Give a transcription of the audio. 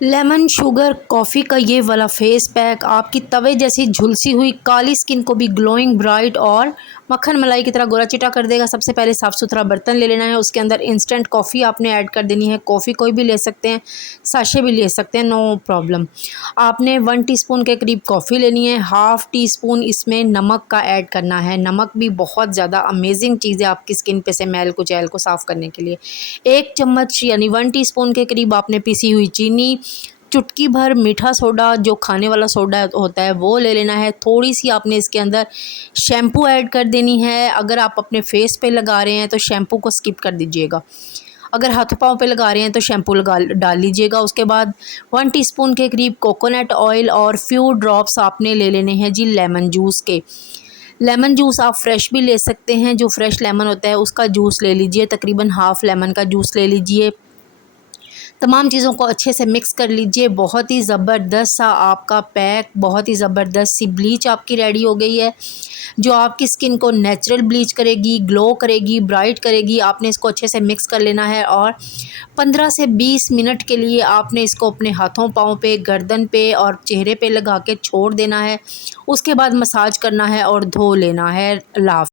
Lemon sugar coffee का ये वाला फेस पैक आपकी तवे जैसी झुलसी हुई काली स्किन को भी ग्लोइंग ब्राइट और मक्खन मलाई की तरह गोरा चिटा कर देगा। सबसे पहले साफ़ सुथरा बर्तन ले लेना है, उसके अंदर इंस्टेंट कॉफ़ी आपने ऐड कर देनी है। कॉफ़ी कोई भी ले सकते हैं, साशे भी ले सकते हैं, नो प्रॉब्लम। आपने 1 टीस्पून के करीब कॉफ़ी लेनी है। हाफ़ टी स्पून इसमें नमक का ऐड करना है। नमक भी बहुत ज़्यादा अमेजिंग चीज़ है आपकी स्किन पे से मैल कुचैल को साफ़ करने के लिए। 1 चम्मच यानी 1 टीस्पून के करीब आपने पिसी हुई चीनी, चुटकी भर मीठा सोडा जो खाने वाला सोडा होता है वो ले लेना है। थोड़ी सी आपने इसके अंदर शैम्पू ऐड कर देनी है। अगर आप अपने फेस पे लगा रहे हैं तो शैम्पू को स्किप कर दीजिएगा। अगर हाथ पाँव पे लगा रहे हैं तो शैम्पू लगा डाल लीजिएगा। उसके बाद 1 टीस्पून के करीब कोकोनट ऑयल और फ्यू ड्रॉप्स आपने ले लेने हैं जी लेमन जूस के। लेमन जूस आप फ्रेश भी ले सकते हैं, जो फ्रेश लेमन होता है उसका जूस ले लीजिए, तकरीबन हाफ़ लेमन का जूस ले लीजिए। तमाम चीज़ों को अच्छे से मिक्स कर लीजिए। बहुत ही ज़बरदस्त सा आपका पैक, बहुत ही ज़बरदस्त सी ब्लीच आपकी रेडी हो गई है, जो आपकी स्किन को नेचुरल ब्लीच करेगी, ग्लो करेगी, ब्राइट करेगी। आपने इसको अच्छे से मिक्स कर लेना है और 15 से 20 मिनट के लिए आपने इसको अपने हाथों पाँव पे, गर्दन पे और चेहरे पे लगा के छोड़ देना है। उसके बाद मसाज करना है और धो लेना है। अल्लाह हाफ़िज़।